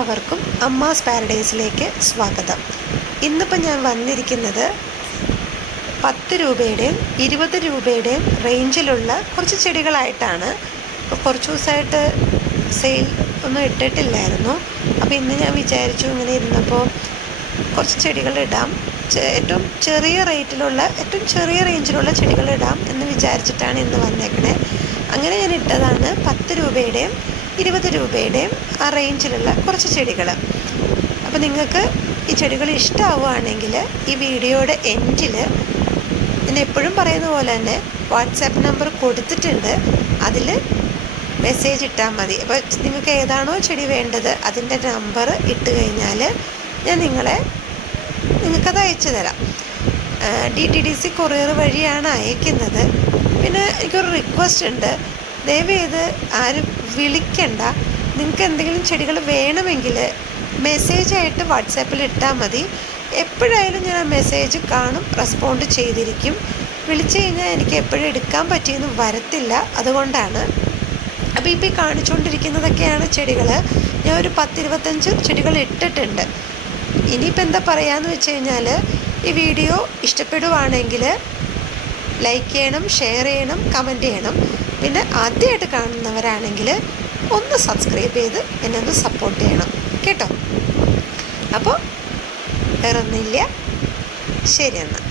എല്ലാവർക്കും അമ്മാസ് പാരഡൈസിലേക്ക് സ്വാഗതം. ഇന്നിപ്പോൾ ഞാൻ വന്നിരിക്കുന്നത് 10 രൂപയുടെയും 20 രൂപയുടെയും റേഞ്ചിലുള്ള കുറച്ച് ചെടികളായിട്ടാണ്. ഇപ്പോൾ കുറച്ച് ദിവസമായിട്ട് സെയിൽ ഒന്നും ഇട്ടിട്ടില്ലായിരുന്നു. അപ്പോൾ ഇന്ന് ഞാൻ വിചാരിച്ചു ഇങ്ങനെ ഇരുന്നപ്പോൾ കുറച്ച് ചെടികളിടാം, ഏറ്റവും ചെറിയ റേറ്റിലുള്ള ഏറ്റവും ചെറിയ റേഞ്ചിലുള്ള ചെടികളിടാം എന്ന് വിചാരിച്ചിട്ടാണ് ഇന്ന് വന്നേക്കണേ. അങ്ങനെ ഞാൻ ഇട്ടതാണ് 10 രൂപയുടെയും 20 രൂപയുടെയും ആ റേഞ്ചിലുള്ള കുറച്ച് ചെടികൾ. അപ്പോൾ നിങ്ങൾക്ക് ഈ ചെടികൾ ഇഷ്ടമാവുകയാണെങ്കിൽ ഈ വീഡിയോയുടെ എൻഡിൽ ഞാൻ എപ്പോഴും പറയുന്ന പോലെ തന്നെ വാട്സാപ്പ് നമ്പർ കൊടുത്തിട്ടുണ്ട്, അതിൽ മെസ്സേജ് ഇട്ടാൽ മതി. അപ്പോൾ നിങ്ങൾക്ക് ഏതാണോ ചെടി വേണ്ടത് അതിൻ്റെ നമ്പർ ഇട്ട് കഴിഞ്ഞാൽ ഞാൻ നിങ്ങൾക്കത് അയച്ചു തരാം. DTDC കൊറിയർ വഴിയാണ് അയക്കുന്നത്. പിന്നെ എനിക്കൊരു റിക്വസ്റ്റ് ഉണ്ട്, ദയവേത് ആരും വിളിക്കണ്ട. നിങ്ങൾക്ക് എന്തെങ്കിലും ചെടികൾ വേണമെങ്കിൽ മെസ്സേജായിട്ട് വാട്സാപ്പിൽ ഇട്ടാൽ മതി. എപ്പോഴായാലും ഞാൻ ആ മെസ്സേജ് കാണും, റെസ്പോണ്ട് ചെയ്തിരിക്കും. വിളിച്ചു കഴിഞ്ഞാൽ എനിക്ക് എപ്പോഴും എടുക്കാൻ പറ്റിയെന്ന് വരത്തില്ല, അതുകൊണ്ടാണ്. അപ്പോൾ ഇപ്പോൾ ഈ കാണിച്ചുകൊണ്ടിരിക്കുന്നതൊക്കെയാണ് ചെടികൾ. ഞാൻ ഒരു 10-25 ചെടികൾ ഇട്ടിട്ടുണ്ട്. ഇനിയിപ്പോൾ എന്താ പറയുകയെന്ന് വെച്ച് കഴിഞ്ഞാൽ, ഈ വീഡിയോ ഇഷ്ടപ്പെടുവാണെങ്കിൽ ലൈക്ക് ചെയ്യണം, ഷെയർ ചെയ്യണം, കമൻറ്റ് ചെയ്യണം. പിന്നെ ആദ്യമായിട്ട് കാണുന്നവരാണെങ്കിൽ ഒന്ന് സബ്സ്ക്രൈബ് ചെയ്ത് എന്നെ ഒന്ന് സപ്പോർട്ട് ചെയ്യണം കേട്ടോ. അപ്പോൾ വേറൊന്നുമില്ല, ശരി എന്നാൽ.